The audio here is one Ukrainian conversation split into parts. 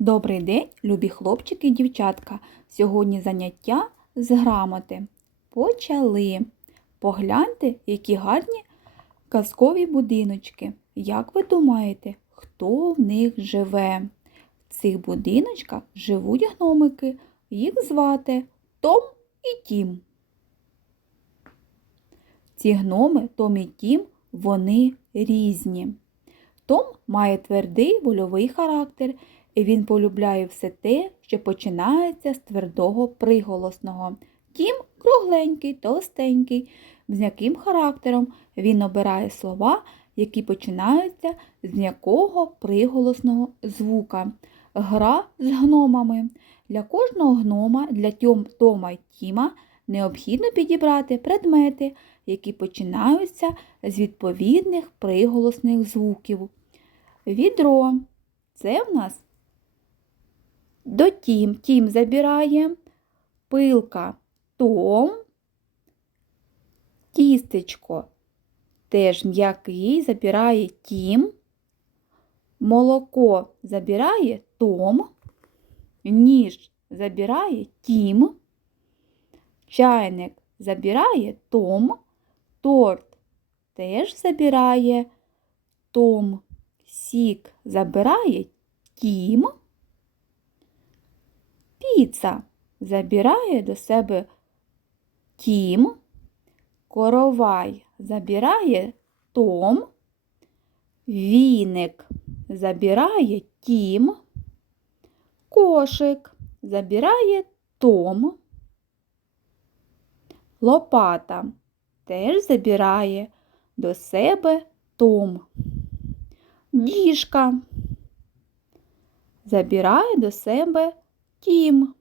Добрий день, любі хлопчики і дівчатка. Сьогодні заняття з грамоти. Почали. Погляньте, які гарні казкові будиночки. Як ви думаєте, хто в них живе? В цих будиночках живуть гномики. Їх звати Том і Тім. Ці гноми Том і Тім, вони різні. Том має твердий вольовий характер, і він полюбляє все те, що починається з твердого приголосного. Тім кругленький, толстенький, з м'яким характером. Він обирає слова, які починаються з м'якого приголосного звука. Гра з гномами. Для кожного гнома, для Тьом, Тома й Тіма необхідно підібрати предмети, які починаються з відповідних приголосних звуків. Відро. Це в нас до Тім. Тім забирає пилка Том. Тістечко теж м'який забирає Тім. Молоко забирає Том. Ніж забирає Тім. Чайник забирає Том. Торт теж забирає Том. Сік забирає Тім. Піца забирає до себе Тім. Коровай забирає Том. Віник забирає Тім. Кошик забирає Том. Лопата теж забирає до себе Том. Діжка забирає до себе Тім.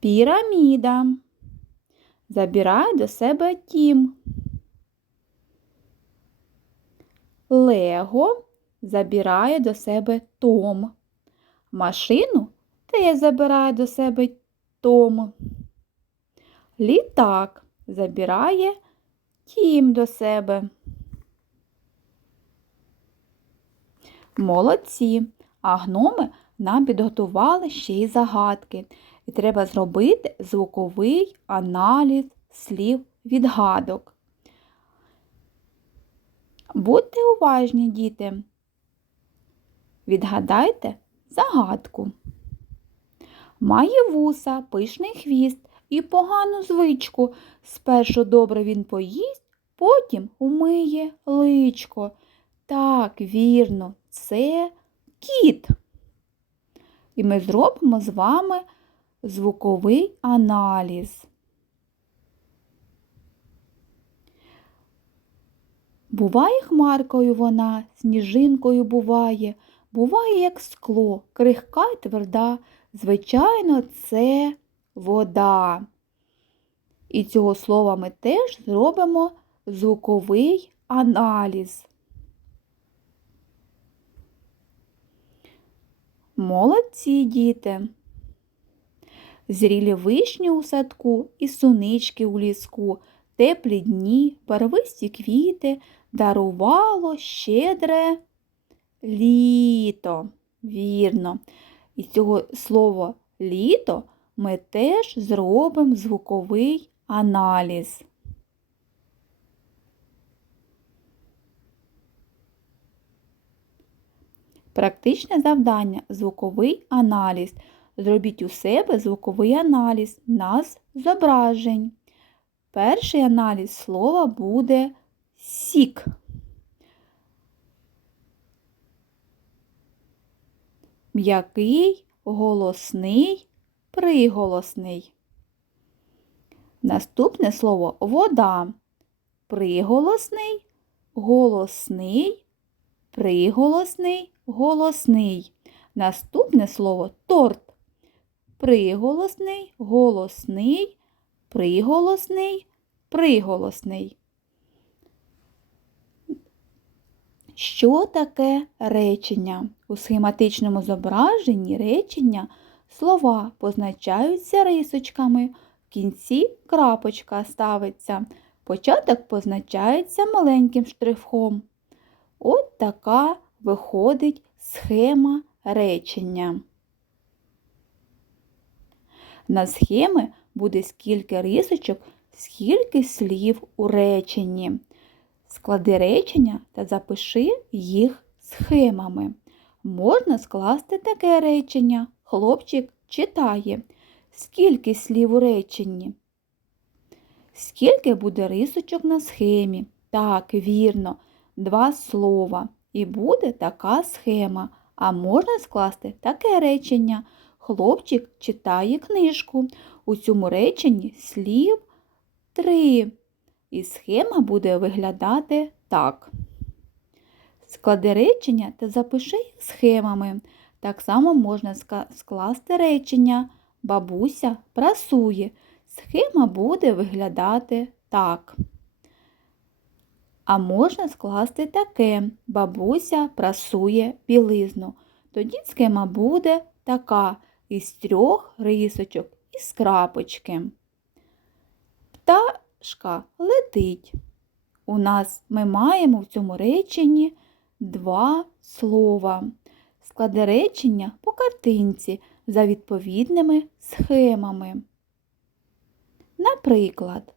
Піраміда забирає до себе Тім. Лего забирає до себе Том. Машину теж забирає до себе Том. Літак забирає Тім до себе. Молодці. А гноми нам підготували ще й загадки. І треба зробити звуковий аналіз слів відгадок. Будьте уважні, діти. Відгадайте загадку. Має вуса, пишний хвіст і погану звичку. Спершу добре він поїсть, потім умиє личко. Так, вірно, це кіт. І ми зробимо з вами звуковий аналіз. Буває хмаркою вона, сніжинкою буває, буває, як скло, крихка й тверда. Звичайно, це вода. І цього слова ми теж зробимо звуковий аналіз. Молодці діти. Зрілі вишні у садку і сунички у ліску, теплі дні, барвисті квіти дарувало щедре літо. Вірно. І цього слова літо ми теж зробимо звуковий аналіз. Практичне завдання звуковий аналіз. Зробіть у себе звуковий аналіз нас зображень. Перший аналіз слова буде сік. М'який, голосний, приголосний. Наступне слово вода. Приголосний, голосний, приголосний, голосний. Наступне слово торт. Приголосний, голосний, приголосний, приголосний. Що таке речення? У схематичному зображенні речення слова позначаються рисочками, в кінці крапочка ставиться, початок позначається маленьким штрихом. От така виходить схема речення. На схеми буде скільки рисочок, скільки слів у реченні. Склади речення та запиши їх схемами. Можна скласти таке речення. Хлопчик читає. Скільки слів у реченні? Скільки буде рисочок на схемі? Так, вірно, два слова. І буде така схема. А можна скласти таке речення. Хлопчик читає книжку. У цьому реченні слів три. І схема буде виглядати так. Склади речення та запиши їх схемами. Так само можна скласти речення. Бабуся прасує. Схема буде виглядати так. А можна скласти таке. Бабуся прасує білизну. Тоді схема буде така із трьох рисочок із крапочки. Пташка летить. У нас ми маємо в цьому реченні два слова. Склади речення по картинці за відповідними схемами. Наприклад,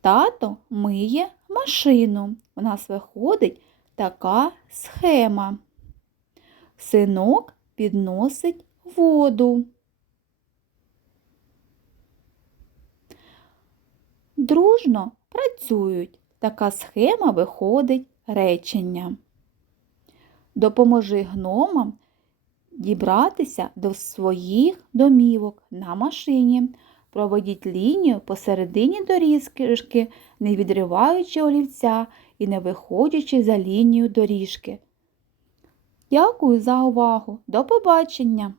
тато миє машину. У нас виходить така схема. Синок підносить воду. Дружно працюють. Така схема виходить речення. Допоможи гномам дібратися до своїх домівок на машині. Проведіть лінію посередині доріжки, не відриваючи олівця і не виходячи за лінію доріжки. Дякую за увагу. До побачення!